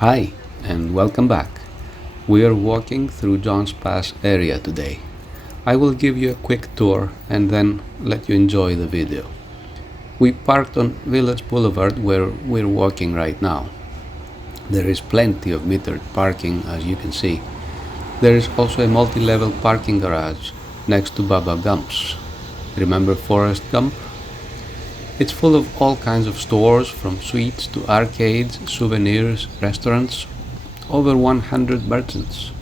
Hi, and welcome back. We are walking through John's Pass area today. I will give you a quick tour and then let you enjoy the video. We parked on Village Boulevard where we're walking right now. There is plenty of metered parking as you can see. There is also a multi-level parking garage next to Baba Gump's. Remember Forrest Gump? It's full of all kinds of stores, from sweets to arcades, souvenirs, restaurants, over 100 merchants.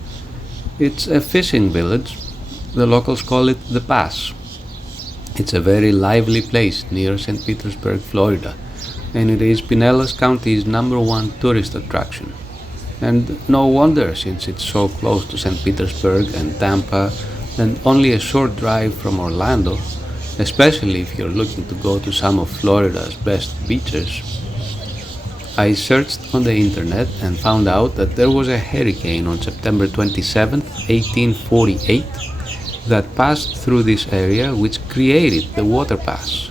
It's a fishing village. The locals call it the Pass. It's a very lively place near St. Petersburg, Florida, and it is Pinellas County's #1 tourist attraction. And no wonder, since it's so close to St. Petersburg and Tampa and only a short drive from Orlando, especially if you're looking to go to some of Florida's best beaches. I searched on the internet and found out that there was a hurricane on September 27, 1848, that passed through this area, which created the water pass.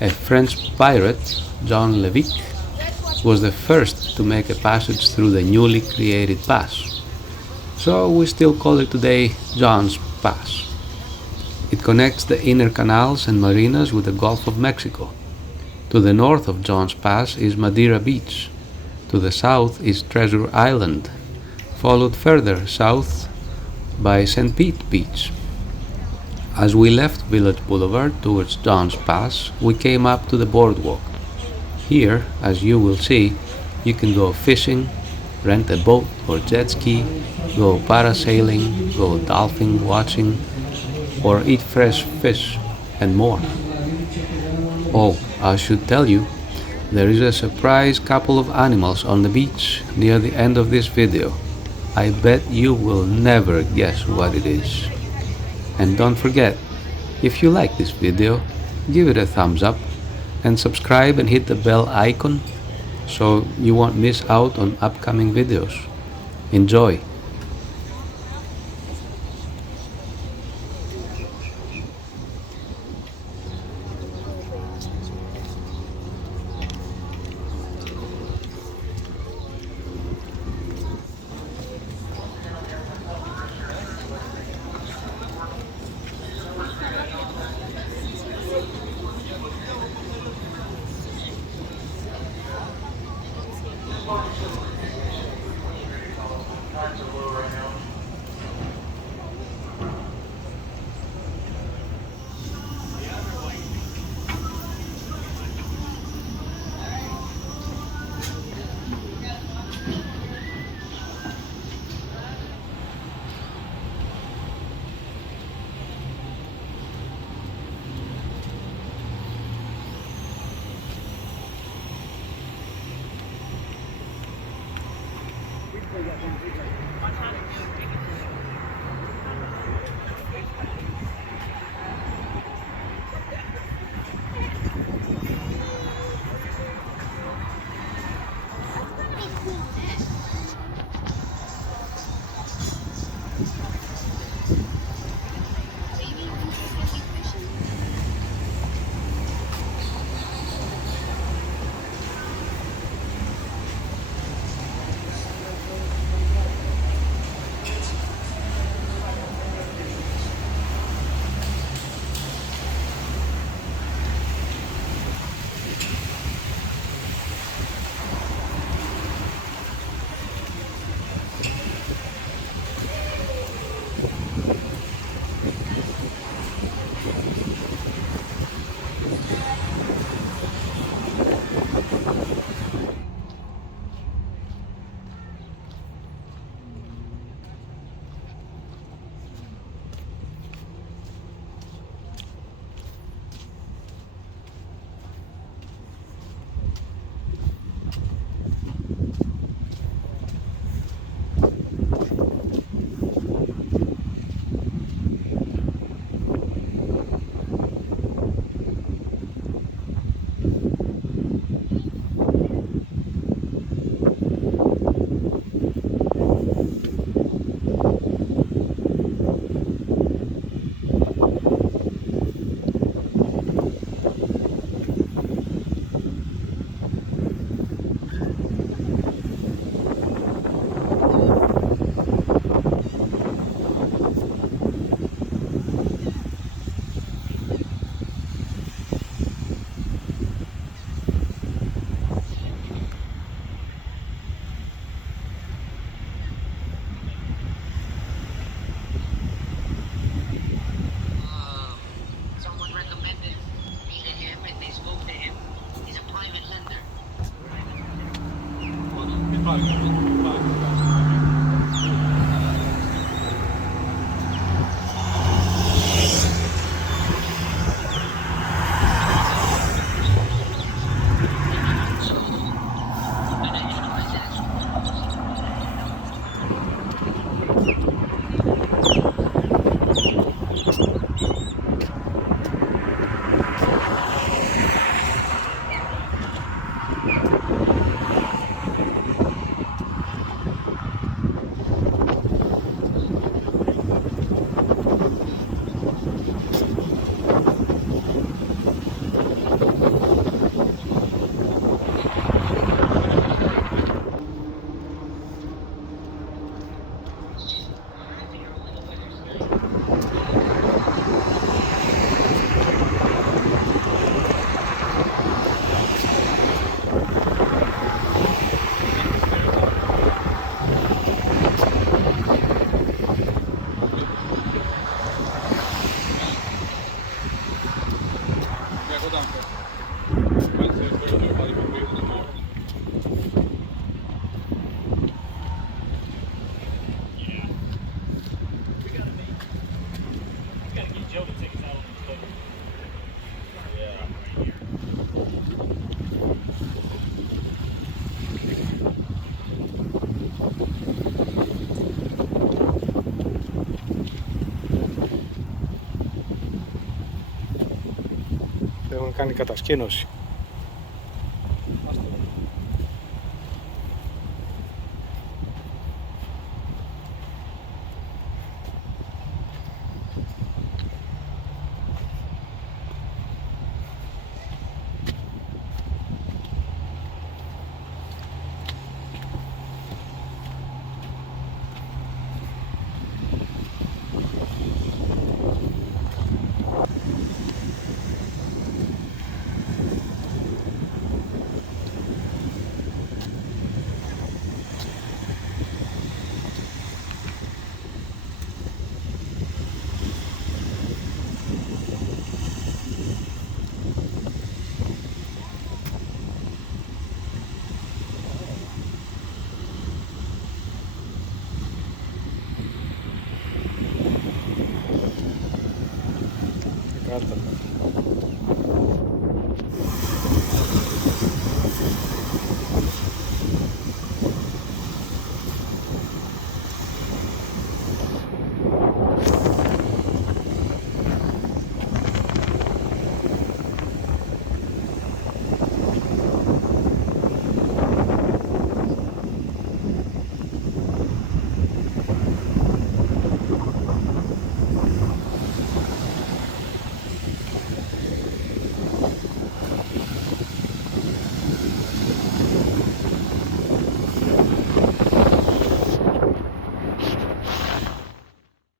A French pirate, John LeVique, was the first to make a passage through the newly created pass. So we still call it today John's Pass. It connects the inner canals and marinas with the Gulf of Mexico. To the north of John's Pass is Madeira Beach. To the south is Treasure Island, followed further south by St. Pete Beach. As we left Village Boulevard towards John's Pass, we came up to the Boardwalk. Here, as you will see, you can go fishing, rent a boat or jet ski, go parasailing, go dolphin watching, or eat fresh fish, and more. Oh, I should tell you, there is a surprise couple of animals on the beach near the end of this video. I bet you will never guess what it is. And don't forget, if you like this video, give it a thumbs up and subscribe and hit the bell icon so you won't miss out on upcoming videos. Enjoy! έχουν κάνει κατασκήνωση. Κάτω.